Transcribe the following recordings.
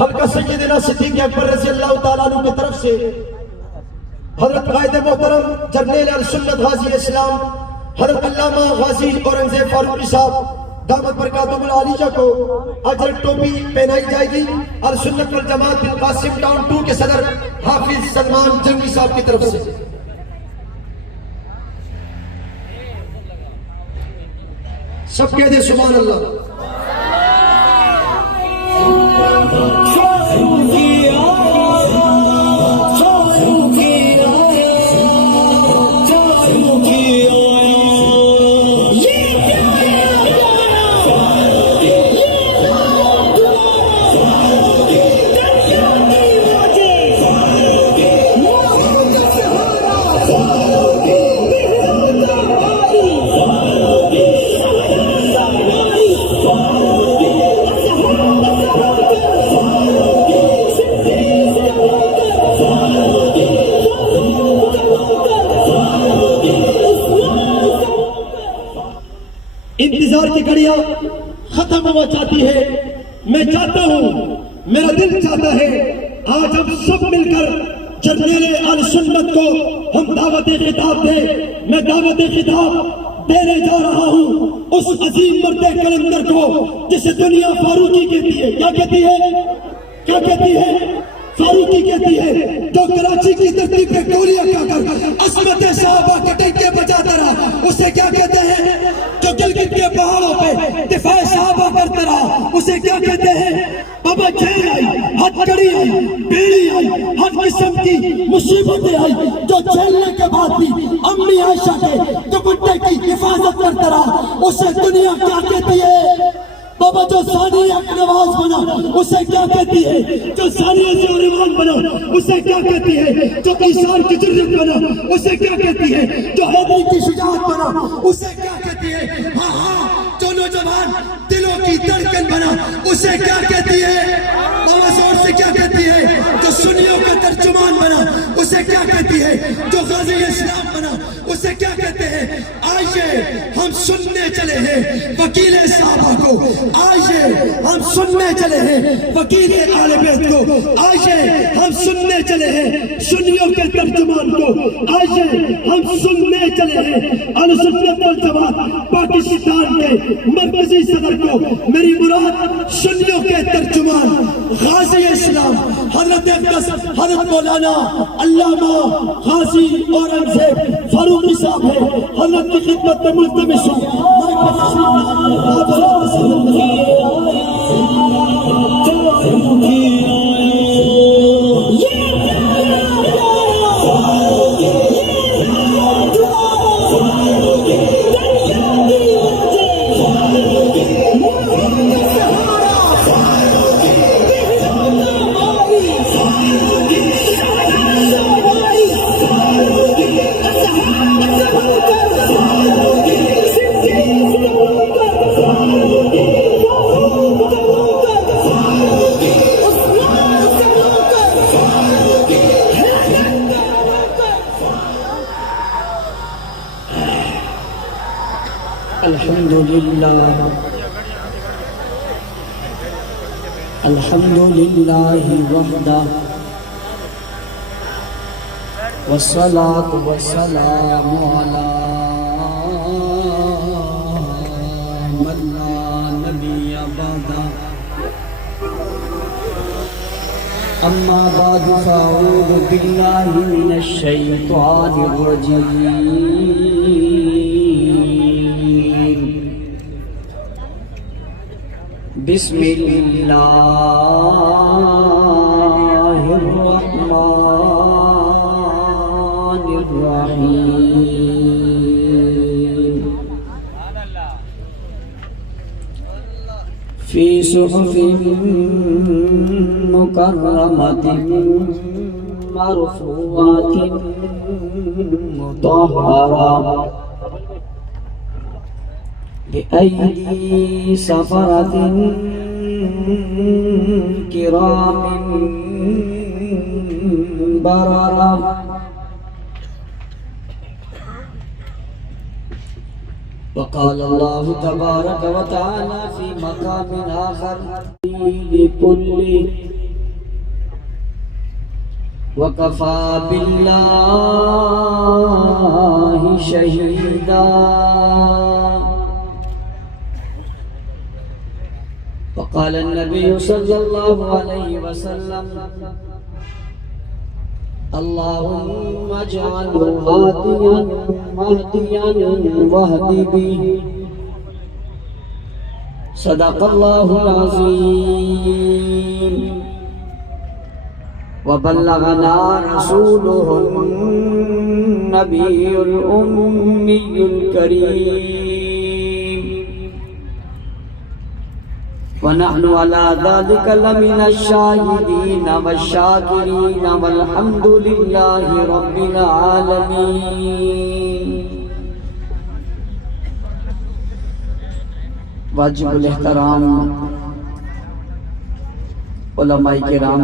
حلقہ سیدنا صدیق اکبر رضی اللہ تعالیٰ عنہ کی طرف سے حضرت قائد محترم جرنیل السنت غازی اسلام حضرت علامہ غازی اورنگزیب فاروقی صاحب دامت برکاتہم العالیہ کو اجر ٹوپی پہنائی جائے گی السنت والجماعت بالقاسم ٹاؤن 2 کے صدر حافظ سلمان جنگی صاحب کی طرف سے سب کہہ دے سبحان اللہ. انتظار کی گھڑیاں ختم ہوا چاہتی ہے. میں چاہتا ہوں, میرا دل چاہتا ہے آج ہم سب مل کر جرنیل اہل سنت کو ہم دعوت خطاب دیں. میں دعوت خطاب دینے جا رہا ہوں اس عظیم مرد کلندر کو جسے دنیا فاروقی کہتی ہے. کیا کہتی ہے؟ کیا کہتی ہے؟ فاروقی کہتی ہے. جو کراچی کی دھرتی پہ گولیاں کھا کر عصمت صحابہ کے ڈنکے بجاتا رہا اسے کیا کہتے ہیں؟ جو گلگت کے پہاڑوں پہ دفاع صحابہ کرتا رہا اسے کیا کہتے ہیں؟ بابا جیل آئی, ہتھکڑی آئی, بیڑی آئی, ہر قسم کی مصیبتیں آئی, جو جھیلنے کے بعد بھی امی عائشہ کے دوپٹے کی حفاظت کرتا رہا اسے دنیا کیا کہتی ہے؟ بابا جو ثانی حق نواز بنا اسے کیا کہتی ہے؟ جو ثانی عزیز و ریوان بنا اسے کیا کہتی ہے؟ جو قیصار کی جرت بنا اسے کیا کہتی ہے؟ جو حیدری کی شجاعت بنا اسے کیا کہتی ہے؟ ہاں ہاں, جو نوجوان دلوں کی دھڑکن بنا اسے کیا کہتی ہے؟ بابا زور سے کیا کہتی ہے؟ جو سنیوں کا ترجمان بنا اسے کیا کہتی ہے؟ جو غازی اسلام بنا اسے کیا کہتے ہیں؟ آئیے ہم سننے چلے ہیں وکیل صحابہ کو, آئیے ہم سننے چلے ہیں وکیل اہل بیت کو, آئیے ہم سننے چلے ہیں سنیوں کے ترجمان کو, آئیے ہم سننے چلے ہیں اہل سنت والجماعت پاکستان کے مرکزی صدر کو. میری مراد سنیوں کے ترجمان غازی اسلام حضرت اقدس حضرت مولانا علامہ غازی اورنگزیب فاروقی صاحب ہے. حضرت کی خدمت میں ملتمس ہوں الحمدللہ وحدہ والصلاة والسلام علی من لا نبی بعدہ. اما بعد فاعوذ باللہ من الشیطان الرجیم. بسم اللہ الرحمن الرحیم. فی صحف مکرمۃ مرفوعۃ مطہرہ بأيدي سفرة كرام بررة. وقال الله تبارك وتعالى في مقام آخر لكل وَكَفَى بِاللَّهِ شَهِيدًا وقال النبي صلى الله عليه وسلم اللهم اجعله هاديا مهديا واهد به صدق الله العظيم وبلغنا رسوله النبي الأمي الكريم ونحن على ذلك لمن الشاهدين والشاكرين والحمد لله رب العالمين. واجب الاحترام علماء کرام،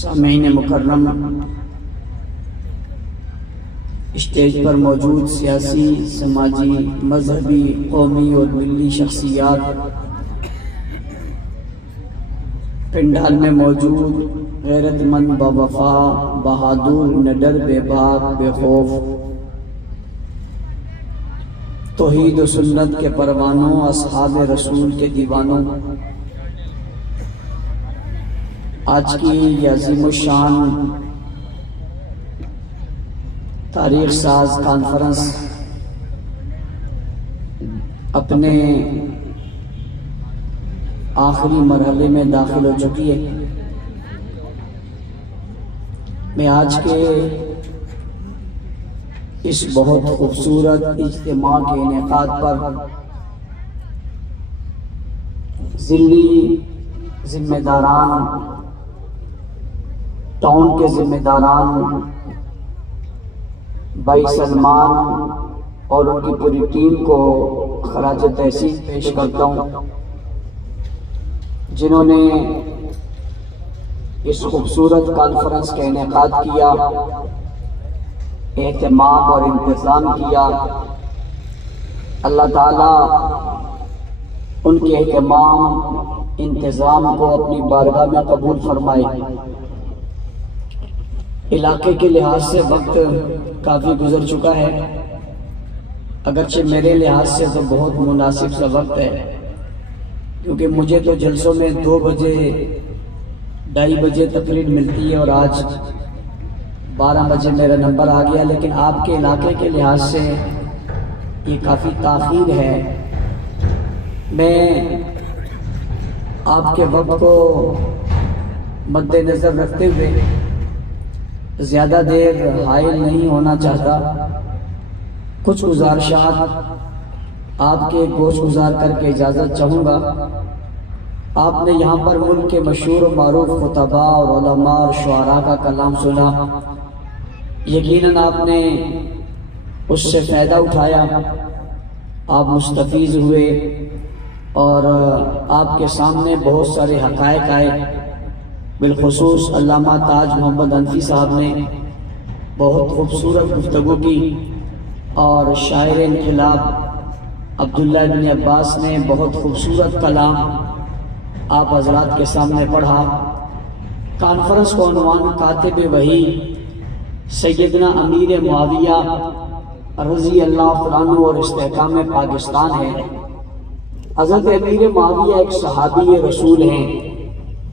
سامعین مکرم، اسٹیج پر موجود سیاسی، سماجی، مذہبی، قومی اور ملی شخصیات، پنڈال میں موجود غیرت مند، باوفا، بہادر، نڈر، بے باک، بے خوف، توحید و سنت کے پروانوں، اصحاب رسول کے دیوانوں، آج کی یہ عظیم الشان تاریخ ساز کانفرنس اپنے آخری مرحلے میں داخل ہو چکی ہے. میں آج کے اس بہت خوبصورت اجتماع کے انعقاد پر ضلعی ذمہ داران، ٹاؤن کے ذمہ داران، بھائی سلمان اور ان کی پوری ٹیم کو خراج تحسین پیش کرتا ہوں، جنہوں نے اس خوبصورت کانفرنس کا انعقاد کیا، اہتمام اور انتظام کیا. اللہ تعالیٰ ان کے اہتمام، انتظام کو اپنی بارگاہ میں قبول فرمائے. علاقے کے لحاظ سے وقت کافی گزر چکا ہے، اگرچہ میرے لحاظ سے تو بہت مناسب سا وقت ہے، کیونکہ مجھے تو جلسوں میں 2 بجے 2:30 بجے تقریر ملتی ہے اور آج 12 بجے میرا نمبر آ گیا، لیکن آپ کے علاقے کے لحاظ سے یہ کافی تاخیر ہے. میں آپ کے وقت کو مد نظر رکھتے ہوئے زیادہ دیر حائل نہیں ہونا چاہتا. کچھ گزارشات آپ کے گوش گزار کر کے اجازت چاہوں گا. آپ نے یہاں پر ملک کے مشہور و معروف خطباء اور علماء اور شعراء کا کلام سنا. یقیناً آپ نے اس سے فائدہ اٹھایا، آپ مستفیض ہوئے اور آپ کے سامنے بہت سارے حقائق آئے. بالخصوص علامہ تاج محمد انفی صاحب نے بہت خوبصورت گفتگو کی اور شاعر انقلاب عبداللہ بن عباس نے بہت خوبصورت کلام آپ حضرات کے سامنے پڑھا. کانفرنس کو عنوان کاتب وحی سیدنا امیر معاویہ رضی اللہ عنہ اور استحکام پاکستان ہے. حضرت امیر معاویہ ایک صحابی رسول ہیں.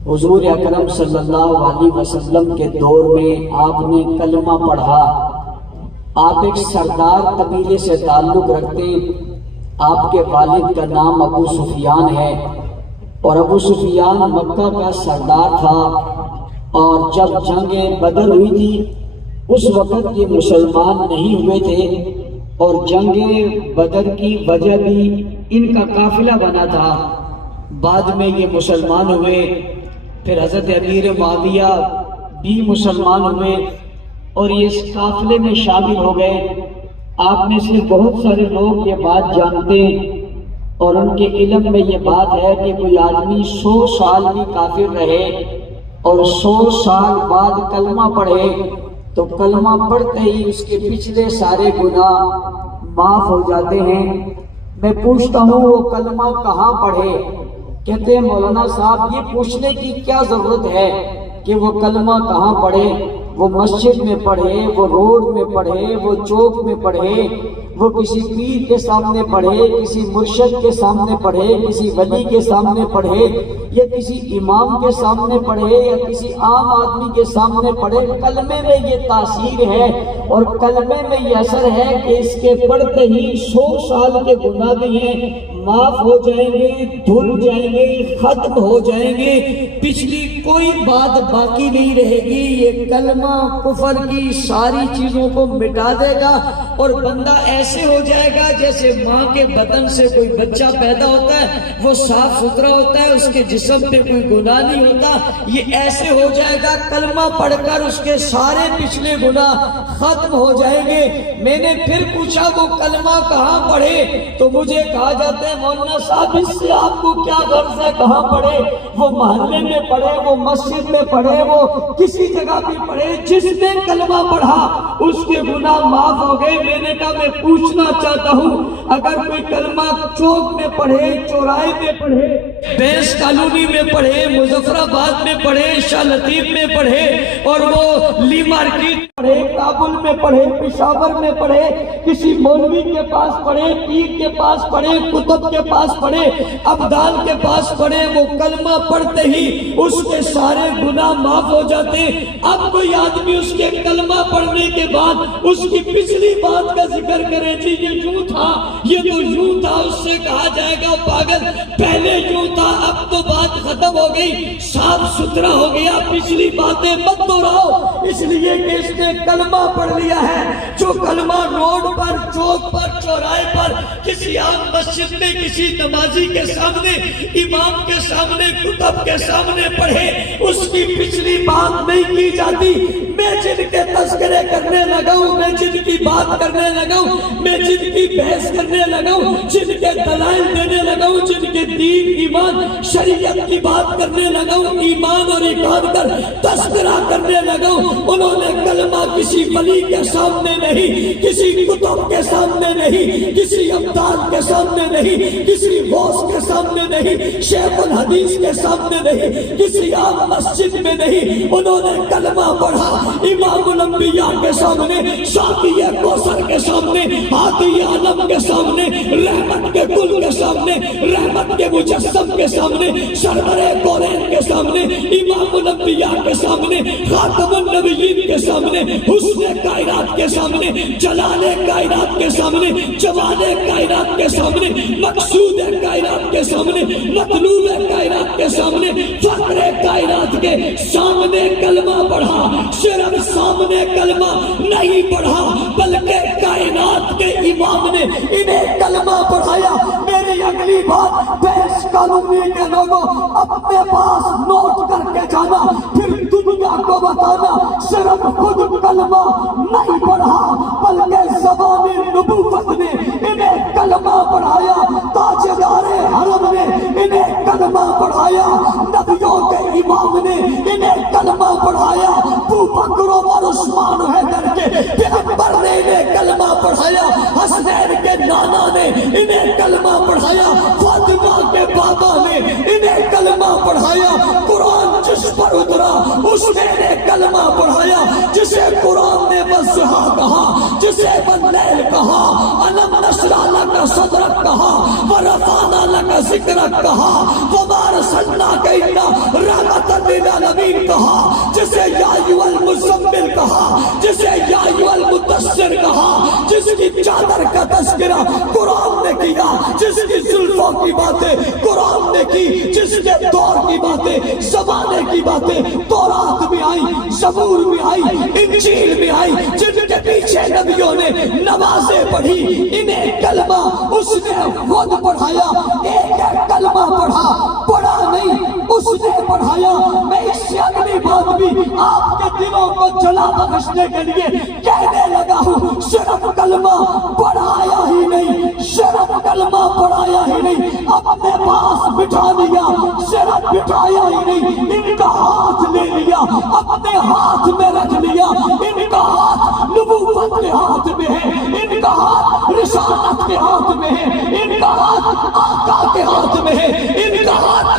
حضور اکرم صلی اللہ علیہ وسلم کے دور میں آپ نے کلمہ پڑھا. آپ ایک سردار قبیلے سے تعلق رکھتے. آپ کے والد کا نام ابو سفیان ہے اور ابو سفیان مکہ کا سردار تھا، اور جب جنگ بدر ہوئی تھی اس وقت یہ مسلمان نہیں ہوئے تھے، اور جنگ بدر کی وجہ بھی ان کا قافلہ بنا تھا. بعد میں یہ مسلمان ہوئے، پھر حضرت امیر معاویہ بھی مسلمان ہوئے اور یہ اس قافلے میں شامل ہو گئے. آپ میں سے بہت سارے لوگ یہ بات جانتے ہیں اور ان کے علم میں یہ بات ہے کہ کوئی آدمی 100 سال بھی کافر رہے اور 100 سال بعد کلمہ پڑھے تو کلمہ پڑھتے ہی اس کے پچھلے سارے گناہ معاف ہو جاتے ہیں. میں پوچھتا ہوں وہ کلمہ کہاں پڑھے؟ کہتے ہیں مولانا صاحب یہ پوچھنے کی کیا ضرورت ہے کہ وہ کلمہ کہاں پڑھے، وہ مسجد میں پڑھے، وہ روڈ میں پڑھے، وہ چوک میں پڑھے، وہ کسی پیر کے سامنے پڑھے، کسی مرشد کے سامنے پڑھے، کسی ولی کے سامنے پڑھے، یا کسی امام کے سامنے پڑھے، یا کسی عام آدمی کے سامنے پڑھے، کلمے میں یہ تاثیر ہے اور کلمے میں یہ اثر ہے کہ اس کے پڑھتے ہی 100 سال کے گناہ بھی ہیں معاف ہو جائیں گے، دھل جائیں گے، ختم ہو جائیں گے، پچھلی کوئی بات باقی نہیں رہے گی۔ یہ کلمہ کفر کی ساری چیزوں کو مٹا دے گا اور بندہ ایسے ہو جائے گا جیسے ماں کے بدن سے کوئی بچہ پیدا ہوتا ہے، وہ صاف ستھرا ہوتا ہے، اس کے جسم پہ کوئی گناہ نہیں ہوتا، یہ ایسے ہو جائے گا کلمہ پڑھ کر اس کے سارے پچھلے گناہ ختم ہو جائیں گے۔ میں نے پھر پوچھا وہ کلمہ کہاں پڑھے، تو مجھے کہا جاتا ہے مولانا صاحب اس سے آپ کو کیا غرض ہے کہاں پڑھے؟ وہ محلے میں پڑھے، وہ مسجد میں پڑھے، وہ کسی جگہ بھی پڑھے، جس نے کلمہ پڑھا اس کے گناہ معاف ہو گئے۔ میں نے کہا میں پوچھنا چاہتا ہوں اگر کوئی کلمہ چوک میں پڑھے، چوراہے میں پڑھے، بیس کالونی میں پڑھے، مظفر آباد میں پڑھے، شاہ لطیف میں پڑھے، اور وہ لی مارکیٹ پڑھے، کابل میں پڑھے، پشاور میں پڑھے، کسی مولوی کے پاس پڑھے، پیر کے پاس پڑھے، کتب کے پاس پڑھے، ابدال کے پاس پڑھے، وہ کلمہ پڑھتے ہی اس کے سارے گناہ معاف ہو جاتے۔ اب کوئی آدمی اس کے کلمہ پڑھنے کے بعد اس کی پچھلی بات کا ذکر کرے، جی یہ یوں تھا، یہ تو یوں تھا، اس سے کہا جائے گا پاگل پہلے یوں تھا، اب تو بات ختم ہو گئی، صاف ستھرا ہو گیا، پچھلی باتیں مت دہراؤ، اس لیے کہ اس نے کلمہ پڑھ لیا ہے۔ جو کلمہ روڈ پر، چوک پر، چوراہے پر، کسی عام مسجد میں، کسی نمازی کے سامنے، امام کے سامنے، کتب کے سامنے پڑھے، اس کی پچھلی بات نہیں کی جاتی۔ میں جن کے تذکرے کرنے لگا ہوں، میں جن کی بات کرنے لگا ہوں، میں جن کی بحث کرنے لگا ہوں، جن کے دلائل دینے لگا ہوں، جن کے دین، ایمان، شریعت کی بات کرنے لگا ہوں، ایمان اور ایمان کر تذکرہ کرنے لگا ہوں، انہوں نے کلمہ کسی ولی کے سامنے نہیں، کسی کتب کے سامنے نہیں، کسی ابدال کے سامنے نہیں، کسی غوث کے سامنے نہیں، شیخ الحدیث کے سامنے نہیں، کسی عام مسجد میں نہیں، انہوں نے کلمہ پڑھا امام الانبیاء کے سامنے، شافی کوثر کے سامنے، ہادی عالم کے سامنے، رحمت کے کل کے سامنے، رحمت کے مجسم کے سامنے، سرور کونین کے سامنے، امام الانبیاء کے سامنے، خاتم النبیین کے سامنے، حسن کائنات کے سامنے، جلال کائنات کے سامنے، جمال کائنات کے سامنے، مقصود کائنات کے سامنے، مطلوب کائنات کے سامنے، فخر کائنات کے سامنے کلمہ پڑھا۔ صرف سامنے کلمہ نہیں پڑھا بلکہ کائنات کے امام نے انہیں کلمہ پڑھایا۔ میری اگلی بات، بیس کالونی کے لوگوں اپنے پاس نوٹ کر کے جانا، پھر دنیا کو بتانا، صرف خود کلمہ نہیں پڑھا بلکہ زبان نبوت نے انہیں کلمہ پڑھایا، تاجدار حرم نے انہیں کلمہ پڑھایا، نبیوں کے امام نے انہیں کلمہ پڑھایا، ابو بکر عمر عثمان حیدر کے پیغمبر نے انہیں کلمہ پڑھایا، حسنین کے نانا نے انہیں کلمہ پڑھایا، فاطمہ کے بابا نے انہیں کلمہ پڑھایا، قرآن جس پر اترا اس نے انہیں کلمہ پڑھایا، جسے قرآن نے وضحا کہا، جسے واللیل کہا، الم نشرح لک صدرک کہا، ورفعنا لک ذکرک کہا، وما ارسلناک الا رحمۃ للعالمین کہا، جسے یا ایھا المزمل کہا، جسے یا ایھا المدثر کہا، جس کی چادر کا تذکرہ قرآن نے کیا، جس کی زلفوں کی باتیں قرآن نے کی، جس کے دور کی باتیں، زمانے کی باتیں تورات میں آئی، زبور میں آئی، انجیل میں آئی، جن کے پیچھے نبیوں نے نمازیں پڑھی، انہیں کلمہ اس نے خود پڑھایا۔ ایک کلمہ پڑھا نہیں، اس نے پڑھایا۔ میں اس سے اگلی بات بھی آپ کے دلوں کو جلا بخشنے کے لیے کہنے لگا ہوں، صرف کلمہ پڑھایا ہی نہیں، صرف کلمہ پڑھایا ہی نہیں، اپنے پاس بٹھا لیا، صرف بٹھایا ہی نہیں، ان کا ہاتھ لے لیا، اپنے ہاتھ میں رکھ لیا، ان کا ہاتھ نبوت کے ہاتھ میں ہے، ان کا ہاتھ رسالت کے ہاتھ میں ہے، ان کا ہاتھ آقا کے ہاتھ میں ہے، ان کا ہاتھ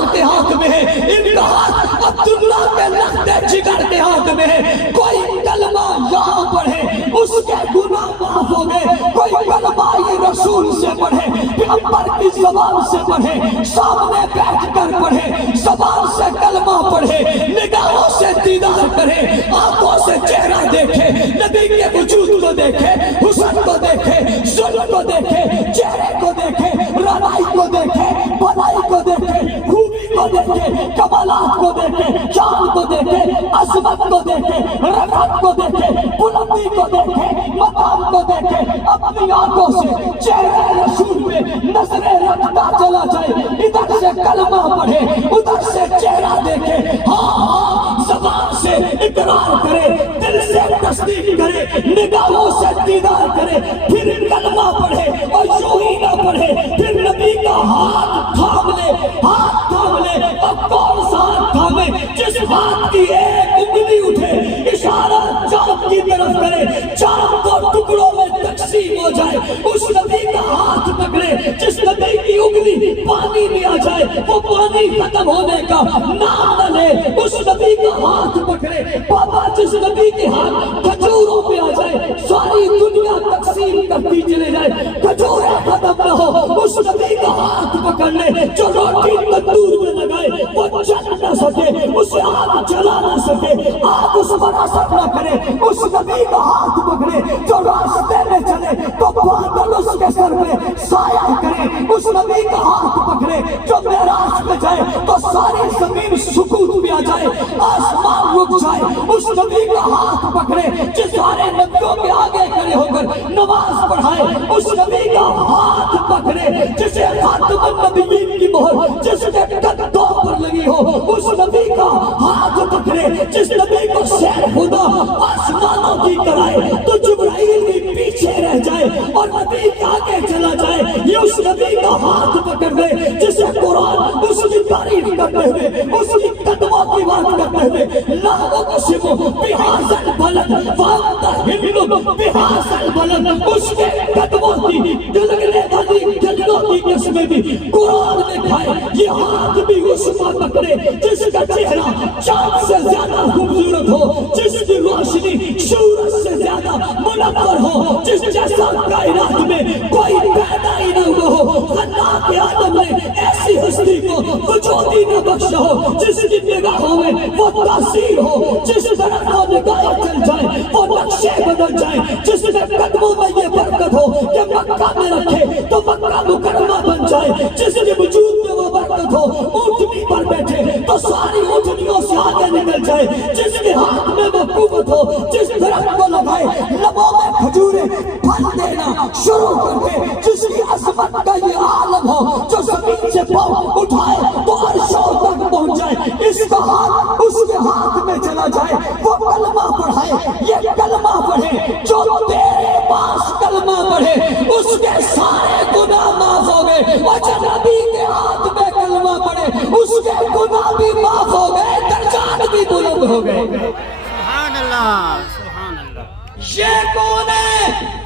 بلال کے ہاتھ میں ہے، ان کا ہاتھ عبداللہ کے لخت جگر کے ہاتھ میں ہے۔ کوئی کلمہ یہاں پڑھے اس کے گناہ معاف ہو گئے، کوئی کلمہ یہ رسول سے پڑھے، پیغمبر کی زبان سے پڑھے، سامنے بیٹھ کر پڑھے، زبان سے کلمہ پڑھے، نگاہوں سے دیدار کرے، آنکھوں سے چہرہ دیکھے، نبی کے وجود کو دیکھے، حسن کو دیکھے، ظلم کو دیکھے، چہرے کو دیکھے، رنائی کو دیکھے، بھلائی کو دیکھے، خوبی کو دیکھے، کمالات کو دیکھے، شان کو دیکھے، عظمت کو دیکھے، رفعت کو دیکھے، بلندی کو دیکھے، مقام کو دیکھے، اپنی آنکھوں سے چہرے رسول پہ نظریں رکھتا چلا جائے، ادھر سے کلمہ پڑھے، ادھر سے چہرہ دیکھے، ہاں زبان سے اقرار کرے، دل سے تصدیق کرے، نگاہوں سے دیدار کرے، پھر کلمہ پڑھے اور یوں ہی نہ پڑھے، پھر نبی کا ہاتھ تھام لے، ہاتھ تھام لے، اور کون سا ہاتھ تھامے؟ جس ہاتھ کی ایک انگلی اٹھے، اشارہ چاند کی طرف کرے، چاند کو ٹکڑوں میں تقسیم ہو جائے، اس نبی کا ہاتھ پکڑے، جس نبی کی انگلی پانی میں آ جائے، وہ پانی ختم ہونے کا نام نہ لے، اس نبی کا ہاتھ پکڑے، بابا جس نبی کے ہاتھ کھجوروں پہ آ جائے، ساری دنیا تقسیم کرتی چلے جائے، کھجوریں ختم نہ ہو، اس نبی کا ہاتھ پکڑ لے، جو روٹی تندور میں لگائے وہ جل نہ سکے، اسے آگ جلا نہ سکے، آگ اس پر اثر نہ کرے، اس نبی کا ہاتھ پکڑے، جو راستے میں چلے تو بادل اس کے سر پہ سایہ کرے، اس نبی کا ہاتھ پکڑے، جو معراج پہ جائے تو ساری زمین سکوت میں آ جائے، آسمان رک جائے، اس نبی کا ہاتھ پکڑے، جو سارے نبیوں کے آگے کھڑے ہو کر نماز پڑھائے، اس نبی کا ہاتھ پکڑے، جسے خاتم النبیین کی مہر جس کے قدموں پر لگی ہو، اس نبی کا ہاتھ پکڑے، جس نبی کو سیر خدا آسمانوں کی کرائے تو جبرائیل بھی پیچھے رہ جائے اور نبی کے آگے چلا جائے، یہ اس نبی کا ہاتھ پکڑ لے، جسے قرآن اس کی تعریف کرتے ہوئے، اس کی قدموں کی بات کرتے ہوئے، لا اقسم بہذا البلد وانت حل بہذا البلد، اس کے قدموں کی گلگلے والی گلوں کی قسمیں بھی قرآن میں کھائے، یہ ہاتھ بھی اس کو پکڑے جس کا چہرہ چاند سے زیادہ خوبصورت ہو، جس کی روشنی سورج سے زیادہ منور ہو، جس جیسا کائنات میں کوئی پیدا ہی نہ ہوا ہو، خلاق آدم نے ایسی ہستی کو وجود ہی نہ بخشا ہو، جس کی نگاہوں میں وہ تاثیر ہو، جس طرح وہ نگاہیں چل جائیں وہ نقشے بدل جائیں، جس کے قدموں میں یہ برکت ہو کہ مکہ میں رکھے تو مکہ مکرمہ بن جائے، جس کے وجود میں وہ برکت ہو اونٹنی پر بیٹھے تو ساری اونٹنیوں سے آگے نکل جائے، جس کے ہاتھ میں وہ قوت ہو، جس درخت کو لگائے لبوں میں کھجوریں پھل دینا شروع کر دے، جس کی عظمت کا یہ عالم ہو، جو زمین سے پاؤں اٹھائے تو عرشوں تک پہنچ جائے، اس کا ہاتھ اس کے ہاتھ میں چلا جائے، وہ کلمہ پڑھائے، یہ کلمہ پڑھے، جو تیرے پاس کلمہ پڑھے اس کے سارے گناہ معاف ہو گئے، اور جو نبی کے ہاتھ میں کلمہ پڑھے اس کے گناہ بھی معاف ہو گئے، درجات بھی بلند ہو گئے۔ سبحان اللہ، سبحان اللہ۔ یہ کون ہے؟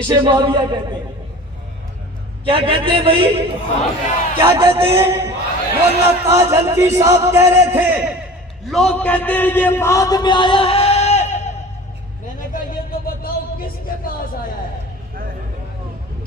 اسے معاویہ کہتے ہیں۔ کیا کہتے ہیں بھائی؟ کیا کہتے ہیں؟ مولانا تاج حنفی صاحب کہہ رہے تھے، لوگ کہتے ہیں یہ بعد میں آیا ہے، میں نے کہا یہ تو بتاؤ کس کے پاس آیا ہے؟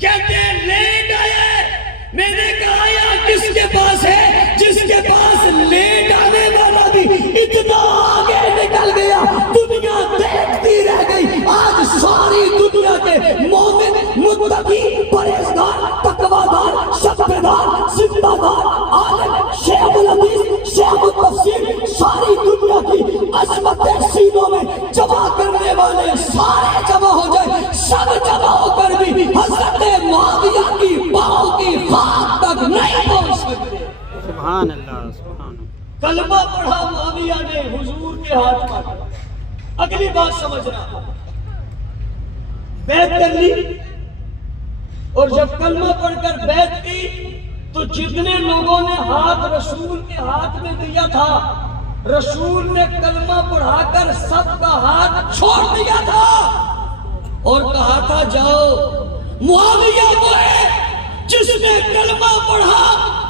کہتے ہیں لیٹ آیا ہے، میں نے کہا آیا کس کے پاس ہے؟ جس کے پاس لیٹ آنے والا بھی اتنا آگے نکل گیا، دنیا دیکھتی رہ گئی، آج ساری دنیا کے مومن، متقی، پرہیزگار، تقویدار، شبیدار، زندہ دار، عالم، شیخ الحدیث، شیخ التفسیر، ساری دنیا کی عظمتیں سینوں میں جمع کرنے والے سارے جمع ہو جائے، سب جمع ہو کر بھی حضرت معاویہ کی پاؤں کی خاک تک نہیں پہنچ سکتے۔ سبحان اللہ، سبحان اللہ۔ کلمہ پڑھا معاویہ نے حضور کے ہاتھ پر۔ اگلی بات سمجھنا، بیعت کر لی، اور جب کلمہ پڑھ کر بیعت کی تو جتنے لوگوں نے ہاتھ رسول کے ہاتھ میں دیا تھا، رسول نے کلمہ پڑھا کر سب کا ہاتھ چھوڑ دیا تھا اور کہا تھا جاؤ، معاویہ وہ ہے جس نے کلمہ پڑھا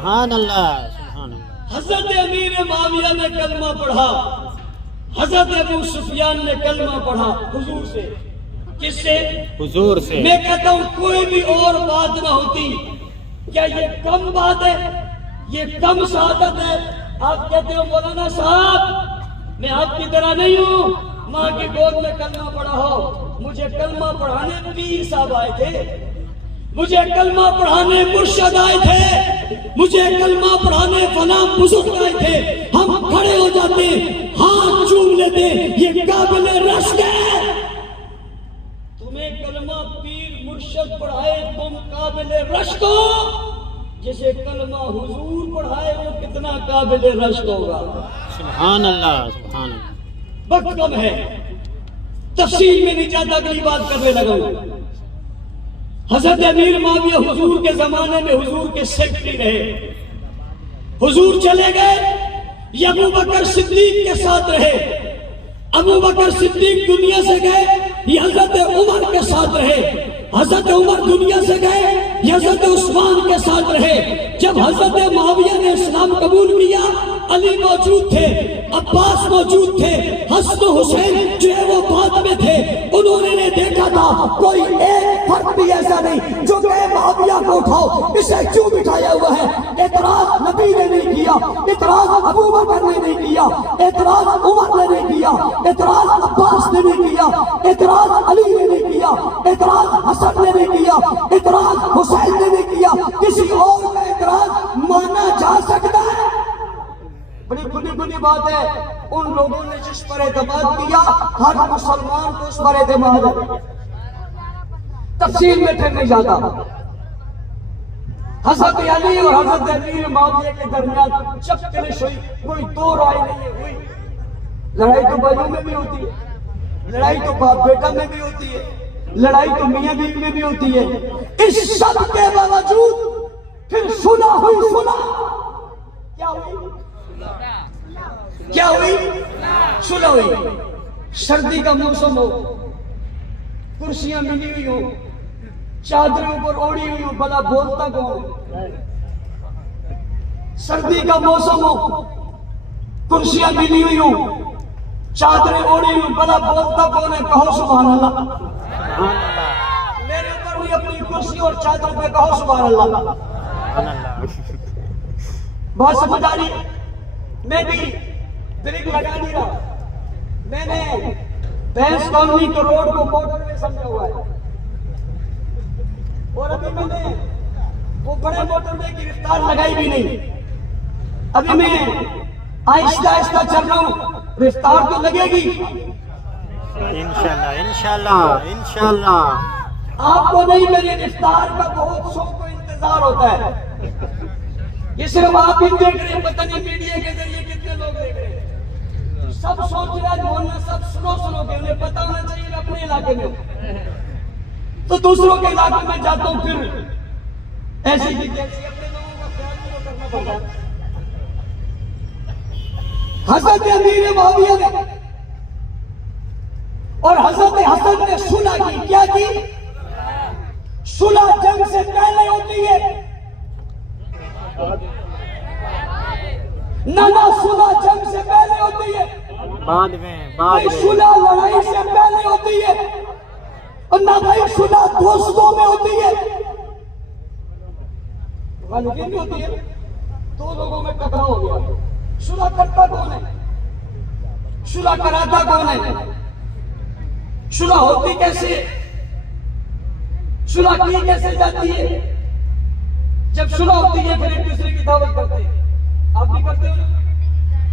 سبحان اللہ سبحان اللہ حضرت امیر معاویہ نے کلمہ پڑھا، حضرت ابو سفیان نے کلمہ پڑھا حضور سے. کس سے؟ حضور سے. میں کہتا ہوں کوئی بھی اور بات نہ ہوتی. کیا یہ کم بات ہے؟ یہ کم سعادت ہے؟ آپ کہتے ہو مولانا صاحب میں آپ کی طرح نہیں ہوں ماں کی گود میں کلمہ پڑھا ہو. مجھے کلمہ پڑھانے پیر صاحب آئے تھے، مجھے کلمہ پڑھانے مرشد آئے تھے، مجھے کلمہ پڑھانے فلاں بزرگ آئے تھے. ہم کھڑے ہو جاتے، ہاتھ چوم لیتے، یہ قابل رشک ہے. تمہیں کلمہ پیر مرشد پڑھائے تم قابل رشک ہو، جسے کلمہ حضور پڑھائے وہ کتنا قابل رشک ہوگا. سبحان اللہ سبحان اللہ. وقت کم ہے، تفصیل میں نہیں چاہتا اگلی بات کرنے لگا ہوں. حضرت امیر معاویہ حضور کے زمانے میں حضور کے سیکرٹری رہے. حضور چلے گئے، یہ ابو بکر صدیق کے ساتھ رہے. ابو بکر صدیق دنیا سے گئے، یہ حضرت عمر کے ساتھ رہے. حضرت عمر دنیا سے گئے، یہ حضرت عثمان کے ساتھ رہے. جب حضرت معاویہ نے اسلام قبول کیا، علی موجود تھے، عباس موجود تھے، حسن و حسین جو ہے وہ بعد میں تھے. انہوں نے دیکھا تھا کوئی ایک فرد بھی ایسا نہیں جو کہ معاویہ کو اٹھاؤ اسے کیوں بٹھایا ہوا ہے. اعتراض نبی نے نہیں کیا، اعتراض ابو بکر نے نہیں کیا، اعتراض عمر نے نہیں کیا، اعتراض عباس نے نہیں کیا، اعتراض علی نے نہیں کیا، اعتراض حسن نے نہیں کیا، اعتراض حسین نے نہیں کیا. کسی اور کا اعتراض مانا جا سکتا ہے؟ بڑی بڑی بات ہے. ان لوگوں نے جس پر اعتماد کیا ہر مسلمان کو اس پر اعتماد ہے. تفصیل میں پھر نہیں جاتا. حضرت علی اور حضرت امیر معاویہ کے درمیان جب کلش ہوئی کوئی دو رائے نہیں ہوئی. لڑائی تو بھائیوں میں بھی ہوتی ہے، لڑائی تو باپ بیٹا میں بھی ہوتی ہے، لڑائی تو میاں بیوی میں بھی ہوتی ہے. اس سب کے باوجود پھر صلح ہوئی. صلح کیا ہوئی؟ کیا ہوئی؟ صلح ہوئی. سردی کا موسم ہو، کرسیاں ملی ہوئی ہوں، چادریں اوپر اوڑی ہوئی ہوں، بلا بولتا کون؟ سردی کا موسم ہو، کرسیاں ملی ہوئی ہوں، چادریں اوڑی ہوئی ہوں، بلا بولتا کون ہے؟ کہو سبحان اللہ. میرے اوپر بھی اپنی کرسی اور چادر پہ کہو سبحان اللہ. بہت سمجھ آ رہی. میں بھی بریک لگا نہیں رہا. میں نے 22 کالونی کروڑ کو موٹر میں سمجھا ہوا ہے، اور ابھی میں نے وہ بڑے موٹر میں کی رفتار لگائی بھی نہیں. ابھی میں آہستہ آہستہ چل رہا ہوں، رفتار تو لگے گی انشاءاللہ انشاءاللہ انشاءاللہ. آپ کو نہیں، میری رفتار کا بہت شوق و انتظار ہوتا ہے. یہ صرف آپ ہی دیکھ رہے ہیں، پتہ نہیں میڈیا کے ذریعے کتنے لوگ دیکھ رہے ہیں. سب سوچ رہے ہیں مولانا سب سنو کہ انہیں پتہ ہونا چاہیے اپنے علاقے میں تو دوسروں کے علاقے میں جاتا ہوں، پھر ایسی بھی جیسی اپنے لوگوں کا خیال نہیں کرنا پڑتا. حضرت امیر معاویہ نے اور حضرت حسن نے صلح کی. کیا کی؟ صلح جنگ سے پہلے ہوتی ہے نہ صلح جنگ سے پہلے ہوتی ہے، بعد میں صلح لڑائی سے پہلے ہوتی ہے، اور نہ بھائی صلح دوستوں میں ہوتی ہے. غالبین بھی ہوتی ہے. دو لوگوں میں ٹکراؤ ہو گیا، صلح کرتا کون ہے؟ صلح کراتا کون ہے؟ صلح ہوتی کیسے؟ صلح کی کیسے جاتی ہے؟ جب صلح ہوتی ہے پھر ایک دوسرے کی دعوت کرتے ہیں. آپ بھی کرتے ہو،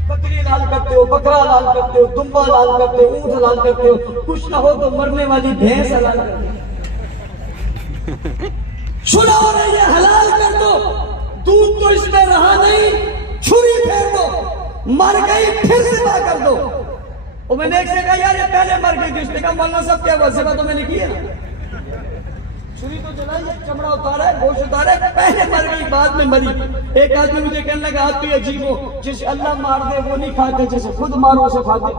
بکری لال کرتے ہو، بکرا لال کرتے ہو، دمبا لال کرتے ہو، اونٹ لال کرتے ہو، کچھ نہ ہو تو مرنے والی بھینس حلال کرتے ہو. صلح ہو رہی ہے، حلال کر دو. دودھ تو اس میں رہا نہیں، چھری پھیر دو، مر گئی پھر ذبح کر دو. اور میں نے ایک سے کہا یار یہ پہلے مر گئی تھی. اس نے کہا مولانا صاحب کیا ہوا؟ ذبح تو میں نے کی ہے نا. چھری تو جلائی ہے، چمڑا اتارا ہے، گوشت اتارا ہے، پہلے مر گئی بعد میں مری. ایک آدمی مجھے کہنے لگا آپ بھی عجیب ہو، جسے اللہ مار دے وہ نہیں کھاتے، جسے خود مارو اسے کھاتے.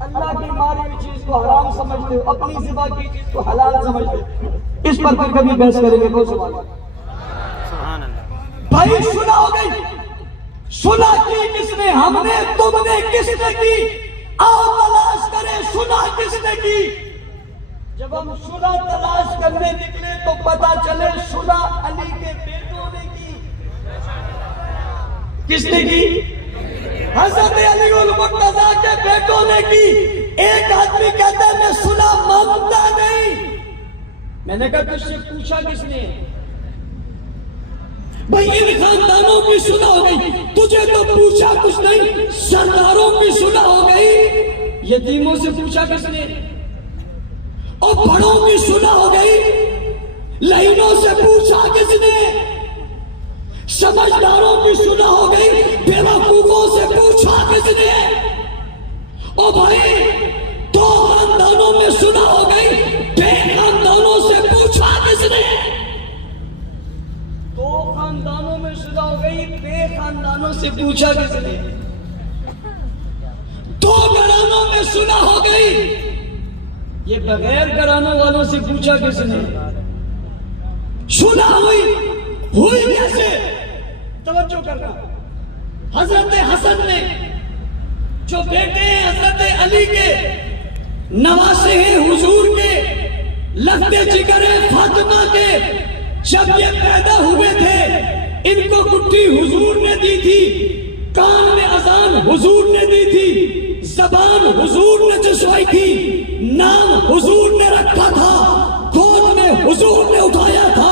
اللہ کی ماری ہوئی چیز کو حرام سمجھتے ہو، اپنی ذبح کی چیز کو حلال سمجھتے ہو. اس پر پھر کبھی بحث کریں گے. سبحان اللہ. بھائی سنا ہو گئی، سنا کی کس نے؟ ہم نے، تم نے، کس نے کی؟ آؤ تلاش کریں سنا کس نے کی۔ جب ہم سنا تلاش کرنے نکلے تو پتا چلے سنا علی کے بیٹوں نے کی۔ کس نے کی؟ حضرت علی المرتضیٰ کے بیٹوں نے کی۔ ایک آدمی کہتا ہے میں سنا مانگتا نہیں۔ میں نے کہا تجھ سے پوچھا کس نے؟ بھائی ان خاندانوں کی سنا ہو گئی، تجھے تو پوچھا کچھ نہیں۔ سرداروں کی سنا ہو گئی، یتیموں سے پوچھا کس نے؟ اور بڑوں کی سنا ہو گئی، لائنوں سے پوچھا کس نے؟ سمجھداروں کی سنا ہو گئی، بیوقوفوں سے پوچھا کس نے؟ او بھائی دو خاندانوں میں سنا ہو گئی، بے خاندانوں سے پوچھا کس نے؟ دو خاندانوں میں سنا ہو گئی، بے خاندانوں سے پوچھا کس نے؟ دو گھرانوں میں سنا ہو گئی، یہ بغیر گھرانوں والوں سے پوچھا کس نے؟ سنا ہوئی کیسے؟ توجہ کرنا، حضرت حسن نے جو بیٹے ہیں حضرت علی کے، نواسے ہیں حضور کے، لگتے جگر ہیں فاطمہ کے، جب یہ پیدا ہوئے تھے ان کو گٹھی حضور نے دی تھی، کان میں اذان حضور نے دی تھی، زبان حضور نے چسوائی تھی، نام حضور نے رکھا تھا، گود میں حضور نے اٹھایا تھا۔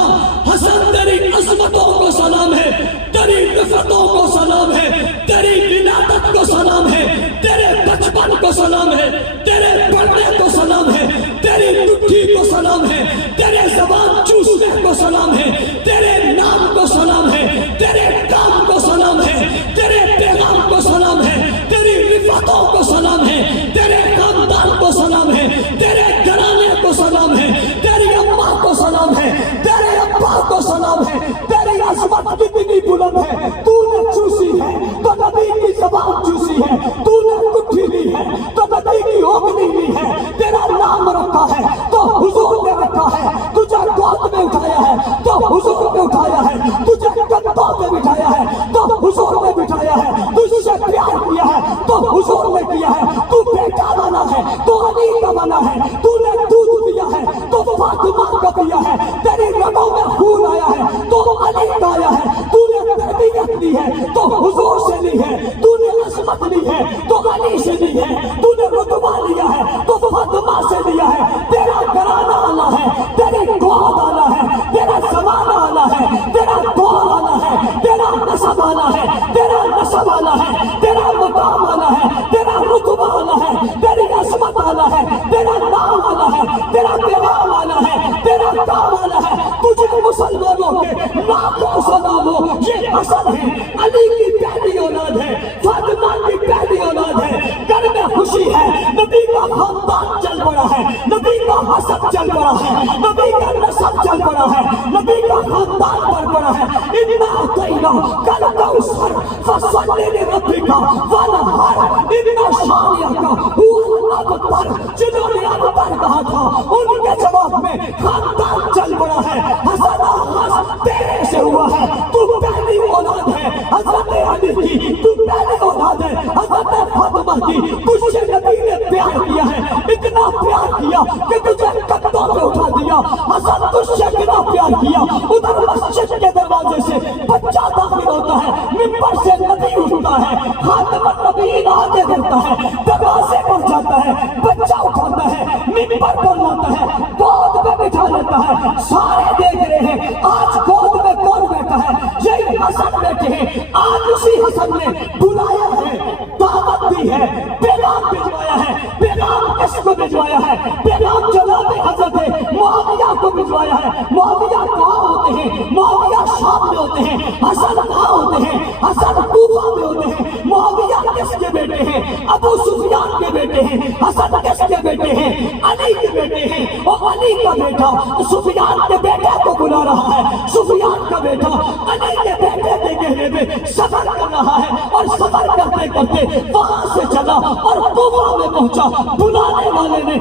حسن تیری عظمتوں کو سلام ہے، تیری رفتوں کو سلام ہے، تیری ولادت کو سلام ہے، تیرے بچپن کو سلام ہے، تیرے پڑھنے کو سلام ہے، تیری گٹھی کو سلام ہے، تیرے زبان چوسنے کو سلام ہے، تیرے نام کو سلام ہے، تیرے کام کو سلام ہے، تیرے پیغام کو سلام ہے، تیری رفتوں کو سلام ہے، تیرے خاندان کو سلام ہے، تیرے گھرانے کو سلام ہے، تیری اماں کو سلام ہے، تیرے ابا کو سلام ہے، تیری عظمت کتنی بلند ہے، تو نے چوسی ہے تو نبی کی زبان چوسی ہے، تو نے گٹھی لی ہے تو نبی کی اوگنی لی ہے، تیرا نام رکھا ہے تو حضور نے رکھا ہے، تجھے گود میں اٹھایا ہے تو حضور نے اٹھایا ہے، تجھے کندھوں پہ بٹھایا ہے تو حضور نے بٹھایا ہے، تجھ سے پیار کیا ہے تو حضور نے کیا ہے، تو بیٹا بنا ہے تو علی کا بنا ہے، تو نے دودھ دیا ہے تو فاطمہ کا دیا ہے، تیری رگوں میں خون آیا ہے تو علی کا آیا ہے، تو نے تربیت لی ہے تو حضور سے لی ہے، تو نے عظمت لی ہے تو علی سے لی ہے، تو نے رتبہ لیا ہے تو فاطمہ سے لیا ہے، تیرا گھرانہ آنا ہے، تیری گود آنا ہے، تیرا زمانہ آنا ہے، تیرا دور آنا ہے، تیرا نسب آنا ہے، تیرا نسب آنا ہے، تیرا مقام آنا ہے، تیرا رتبہ آنا ہے، تیری عظمت آنا ہے، تیرا نام آنا ہے، تیرا پیغام آنا ہے، تیرا کام آنا ہے۔ تجھے مسلمانوں کے لاکھوں سلام ہو، یہ حسن ہے، علی کی پہلی اولاد ہے، فاطمہ کی پہلی اولاد ہے، گھر میں خوشی ہے، نبی کا خاندان چل پڑا ہے، نبی کا حسن چل پڑا ہے، نبی کا نسب چل پڑا ہے، نبی کا خاندان بڑھ پڑا ہے۔ اِنَّا أَعْطَيْنَاكَ الْكَوْثَرَ فَصَلِّ لِرَبِّكَ وَانْحَرْ إِنَّ شَانِئَكَ هُوَ الْأَبْتَرُ۔ جنہوں نے ابتر کہا تھا ان کے جواب میں خاندان چل پڑا ہے۔ حسن آغاز تیرے سے ہوا ہے، تو پہلی اولاد ہے حضرت علی کی، تو پہلی اولاد ہے حضرت فاطمہ کی۔ تجھ سے نبی نے پیار کیا ہے، اتنا پیار کیا کہ تجھے کندھوں پہ اٹھا دیا۔ حسن تجھ سے کتنا پیار کیا، ادھر مسجد کے دروازے سے بچہ داخل ہوتا ہے، ممبر سے نبی اٹھتا ہے، خاتم النبیین آگے بڑھتا ہے، دروازے پر جاتا ہے، بچہ اٹھاتا ہے، ممبر پر لاتا ہے، گود میں بٹھا لیتا ہے۔ سارے دیکھ رہے ہیں آج گود میں کون بیٹھا ہے؟ یہی حسن بیٹھے ہیں۔ آج اسی حسن نے بلایا ہے، دعوت دی ہے، پیغام بھجوایا ہے۔ پیغام کس کو بھجوایا ہے؟ پیغام جناب حضرت معاویہ کو بھجوایا ہے۔ معاویہ کہاں ہوتے ہیں؟ معاویہ شام میں ہوتے ہیں۔ حسن کہاں ہوتے ہیں؟ حسن کوفہ میں ہوتے ہیں۔ معاویہ کس کے بیٹے ہیں؟ ابو سفیان کے بیٹے ہیں۔ حسن کس کے بیٹے ہیں؟ علی کے بیٹے ہیں۔ اور علی کا بیٹا سفیان کے بیٹے کو بلا رہا ہے، سفیان کا بیٹا علی کے بیٹے صحرے میں سفر کر رہا ہے اور سفر کرتے کرتے وہاں سے چلا اور کوفہ میں پہنچا. بلانے والے نے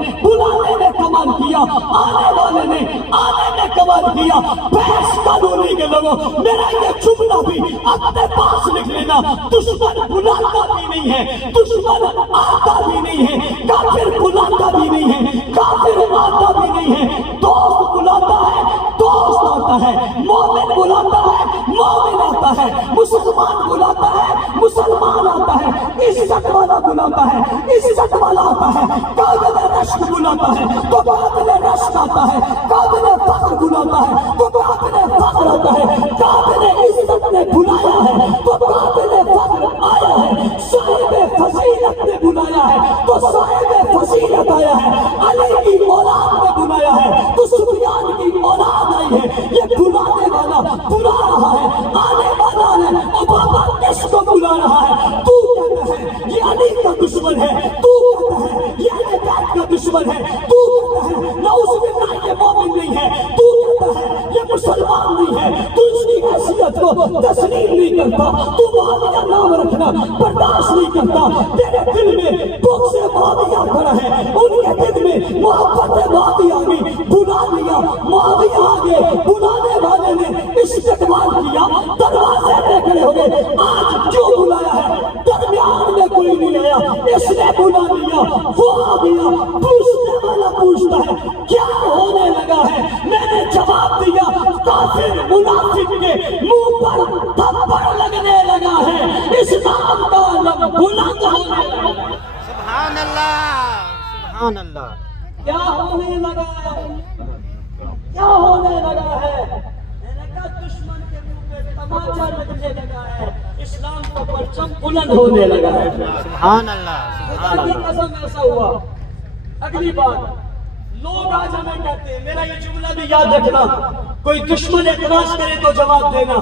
کمال کیا, آنے والے نے کمال کیا. بحث قانونی کے لوگوں, میرا یہ جملہ بھی اپنے پاس لکھ لینا. دشمن بلاتا بھی نہیں ہے, دشمن آتا بھی نہیں ہے, کافر بلاتا بھی نہیں ہے, کافر آتا بھی نہیں ہے. دوست بلاتا ہے, دوست آتا ہے. مومن بلاتا ہے, مومن آتا ہے. مسلمان بلاتا ہے, مسلمان آتا ہے. عزت والا بلاتا ہے, عزت والا آتا ہے. قابل رشک بلاتا ہے تو قابل رشک آتا ہے. قابل فخر بلاتا ہے تو قابل فخر آتا ہے. قابل عزت نے بلایا ہے تو قابل فخر آیا ہے. صاحب فضیلت نے بلایا ہے تو صاحب فضیلت آیا ہے. علی کی اولاد نے بلایا ہے تو سفیان کی اولاد آئی ہے. یہ بلانے والا بلا رہا ہے, آنے والا ہے. اور بابا کس کو بلا رہا ہے؟ تو کہتا ہے یہ علی کا دشمن ہے, تو کہتا ہے یہ اہل بیت کا دشمن ہے, تو کہتا ہے نعوذ باللہ یہ مومن نہیں ہے, تو کہتا ہے یہ مسلمان نہیں ہے. تو اس کی حیثیت کو تسلیم نہیں کرتا, تو معاویہ نام رکھنا برداشت نہیں کرتا. تیرے دل میں بغض معاویہ کھڑا ہے, ان کے دل میں محبت معاویہ آ گئی. بلا لیا, معاویہ آ گئے. بلانے والے نے استقبال کیا, دروازے پہ کھڑے ہو گئے. آج جو بلایا ہے درمیان میں کوئی نہیں آیا, اس نے بلا لیا, وہ آ گیا. پوچھنے والا پوچھتا ہے کیا ہونے لگا ہے؟ میں نے جواب دیا کافر منافق کے منہ پر تھپڑ لگنے لگا ہے, اسلام کا علم بلند ہونے لگا ہے. سبحان اللہ, سبحان اللہ. کیا ہونے لگا ہے؟ کیا ہونے لگا ہے؟ میں نے کہا دشمن کے منہ پہ تماچا لگنے لگا ہے, اسلام کا پرچم بلند ہونے لگا ہے. سبحان اللہ, سبحان خدا کی اللہ. قسم ایسا ہوا. اگلی بات, لوگ آج ہمیں کہتے ہیں, میرا یہ جملہ بھی یاد رکھنا, کوئی دشمن اعتراض کرے تو جواب دینا.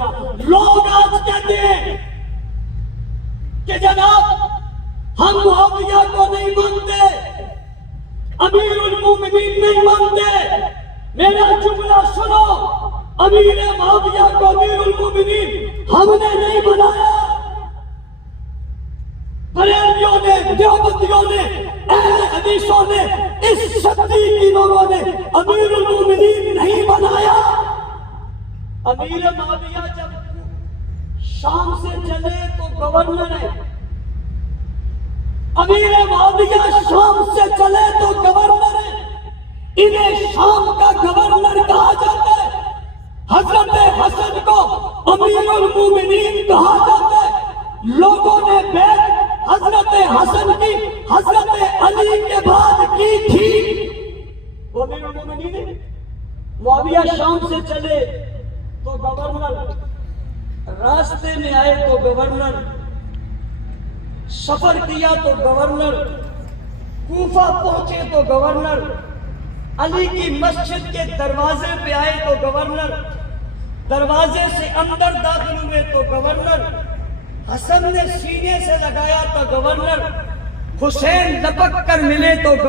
لوگ آج کہتے ہیں کہ جناب ہم معاویہ کو نہیں مانتے, امیر المومنین نہیں مانتے. میرا جملہ سنو, امیر معاویہ کو امیر المومنین ہم نے نہیں بنایا. بریلویوں نے, دیوبندیوں نے, اہل حدیثوں نے, اس صدی کی لوگوں نے امیر المومنین نہیں بنایا. امیر معاویہ جب شام سے چلے تو گورنر ہے, امیر معاویہ شام سے چلے تو گورنر ہے. انہیں شام کا گورنر کہا جاتا ہے. حضرت حسن کو امیر المومنین کہا جاتا ہے. لوگوں نے بیعت حضرت حسن کی حضرت علی کے بعد کی تھی. وہ امیر المومنین. معاویہ شام سے چلے تو گورنر, راستے میں آئے تو گورنر, سفر کیا تو گورنر, کوفہ پہنچے تو گورنر, علی کی مسجد کے دروازے پہ آئے تو گورنر, دروازے سے اندر داخل ہوئے تو گورنر, حسن نے سینے سے لگایا تو گورنر, حسین لپک کر ملے تو گورنر.